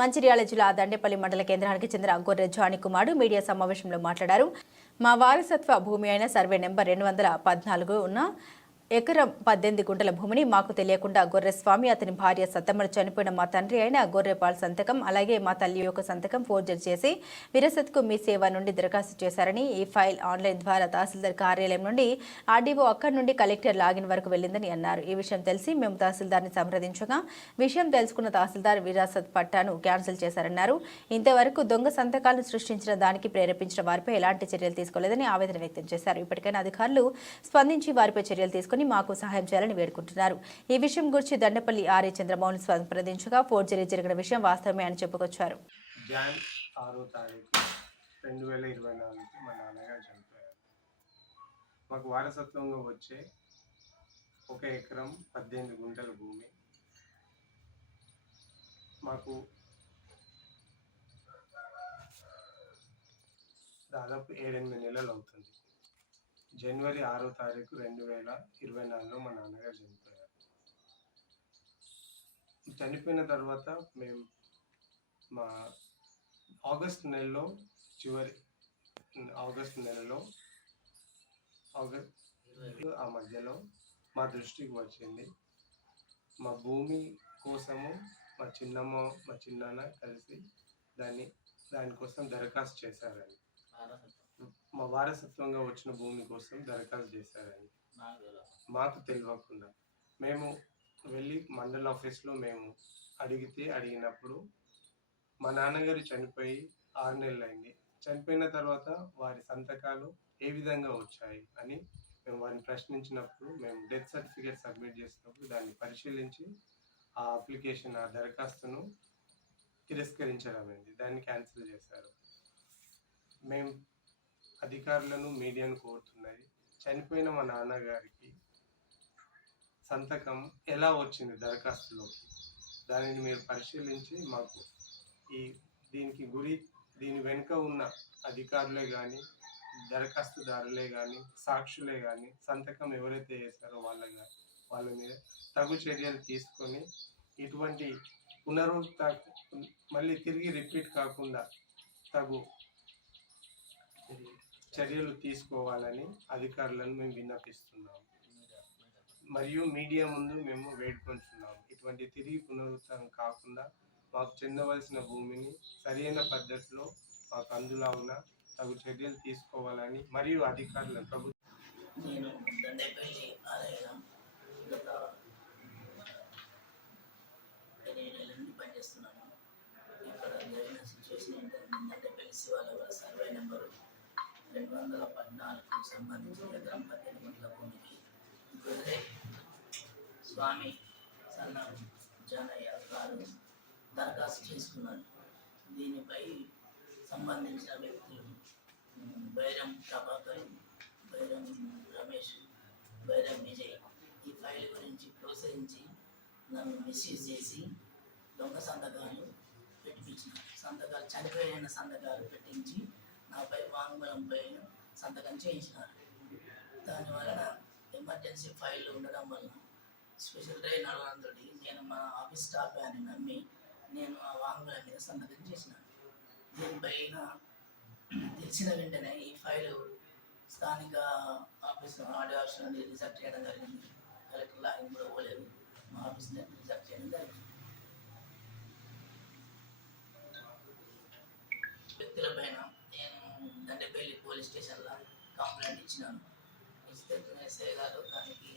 మంచిర్యాల జిల్లా దండేపల్లి మండల కేంద్రానికి చెందిన గొర్రె జాని కుమారుడు మీడియా సమావేశంలో మాట్లాడారు. మా వారసత్వ భూమి అయిన సర్వే నెంబర్ రెండు వందల పద్నాలుగు ఉన్న ఎకరం పద్దెనిమిది గుంటల భూమిని మాకు తెలియకుండా గొర్రెస్వామి అతని భార్య సత్తమ్మను చనిపోయిన మా తండ్రి అయిన గొర్రెపాల్ సంతకం అలాగే మా తల్లి యొక్క సంతకం ఫోర్జర్ చేసి విరసత్కు మీ సేవ నుండి దరఖాస్తు చేశారని ఈ ఫైల్ ఆన్లైన్ ద్వారా తహసీల్దార్ కార్యాలయం నుండి ఆర్డీఓ అక్కడి నుండి కలెక్టర్ లాగిన్ వరకు వెళ్ళిందని అన్నారు. ఈ విషయం తెలిసి మేము తహసీల్దార్ని సంప్రదించగా విషయం తెలుసుకున్న తహసీల్దార్ విరాసత్ పట్టాను క్యాన్సిల్ చేశారన్నారు. ఇంతవరకు దొంగ సంతకాలను సృష్టించిన దానికి ప్రేరేపించిన వారిపై ఎలాంటి చర్యలు తీసుకోలేదని ఆవేదన వ్యక్తం చేశారు. ఇప్పటికైనా అధికారులు స్పందించి వారిపై చర్యలు తీసుకుని మాకు సహాయం చేయాలని వేడుకుంటున్నారు. ఈ విషయం గురించి దండపల్లి ఆర్ఏ చంద్రమోహన్ సంప్రదించగా ఫోర్జరీ జరిగిన విషయం వాస్తవమే అని చెప్పుకొచ్చారు. జాన్ ఆరో తారీఖు రెండు వేల ఇరవై నాలుగుకి మా నాన్నగారు చనిపోయారు. మాకు వారసత్వంగా వచ్చే ఒక ఎకరం పద్దెనిమిది గుంటల భూమి మాకు దాదాపు ఏడెనిమిది నెలలు అవుతుంది. జనవరి ఆరో తారీఖు రెండు వేల ఇరవై నాలుగులో మా నాన్నగారు చనిపోయారు. చనిపోయిన తర్వాత మేము మా ఆగస్ట్ నెలలో చివరి ఆగస్ట్ నెలలో ఆగస్ట్ ఆ మధ్యలో మా దృష్టికి వచ్చింది. మా భూమి కోసము మా చిన్నమ్మ మా చిన్నాన్న కలిసి దాన్ని దానికోసం దరఖాస్తు చేశారని. మా వారసత్వంగా వచ్చిన భూమి కోసం దరఖాస్తు చేశారని మాకు తెలియకుండా మేము వెళ్ళి మండల ఆఫీస్లో మేము అడిగితే అడిగినప్పుడు మా నాన్నగారు చనిపోయి ఆరు నెలలు అయింది. చనిపోయిన తర్వాత వారి సంతకాలు ఏ విధంగా వచ్చాయి అని మేము వారిని ప్రశ్నించినప్పుడు మేము డెత్ సర్టిఫికేట్ సబ్మిట్ చేసినప్పుడు దాన్ని పరిశీలించి ఆ అప్లికేషన్ ఆ దరఖాస్తును తిరస్కరించడం అయింది దాన్ని క్యాన్సిల్ చేశారు. మేము అధికారులను మీడియాను కోరుతున్నది. చనిపోయిన మా నాన్నగారికి సంతకం ఎలా వచ్చింది దరఖాస్తులోకి? దానిని మీరు పరిశీలించి మాకు ఈ దీనికి గురి దీని వెనుక ఉన్న అధికారులే కానీ దరఖాస్తుదారులే కానీ సాక్షులే కానీ సంతకం ఎవరైతే చేశారో వాళ్ళ వాళ్ళ మీద తగు చర్యలు తీసుకొని ఇటువంటి పునరుత్త మళ్ళీ తిరిగి రిపీట్ కాకుండా తగు చర్యలు తీసుకోవాలని అధికారులను మేము విన్నపిస్తున్నాము మరియు మీడియా ముందు మేము వేడుకొంటున్నాము ఇటువంటి తిరిగి పునరుద్ధరణ కాకుండా మాకు చెందవలసిన భూమిని సరైన పద్ధతిలో మాకు అందులో ఉన్న తగు చర్యలు తీసుకోవాలని మరియు అధికారులను ప్రభుత్వం నేను దండేపల్లి ఆలయ గత ఎనిమిది నెలల నుండి పనిచేస్తున్నాను ఇక్కడ జరిగిన సిచ్యువేషన్ ఏంటంటే దండేపల్లి శివాలయ సర్వే నెంబరు రెండు వందల పద్నాలుగు సంబంధించిన ఎకరం పద్దెనిమిది వందల భూమికి కుదిరే స్వామి సన్న జానయ్య గారు దరఖాస్తు చేసుకున్నారు. దీనిపై సంబంధించిన వ్యక్తులు బైరం ప్రభాకర్ బైరం రమేష్ బైరం విజయ్ ఈ ఫైల్ గురించి ప్రోత్సహించి నన్ను మిస్యూజ్ చేసి దొంగ సంతకాలు పెట్టించిన సంతకాలు చనిపోయిన సంతకాలు పెట్టించి నాపై వాంగ్మూలంపై సంతకం చేయించినారు. దానివలన ఎమర్జెన్సీ ఫైల్ ఉండడం వలన స్పెషల్ ట్రైన్ అడగడంతో నేను మా ఆఫీస్ స్టాఫ్ అని నమ్మి నేను ఆ వాంగ్మూలం మీద సంతకం చేసినాను దీనిపైన తెలిసిన వెంటనే ఈ ఫైల్ స్థానిక ఆఫీస్ ఆడియో ఆఫీస్ నుండి రిజెక్ట్ చేయడం జరిగింది. కలెక్టర్ లాగిన్ కూడా పోలేదు. మా ఆఫీస్ నుండి రిజెక్ట్ చేయడం జరిగింది. ఇచ్చినాను ఇస్తే శైలాలు దానికి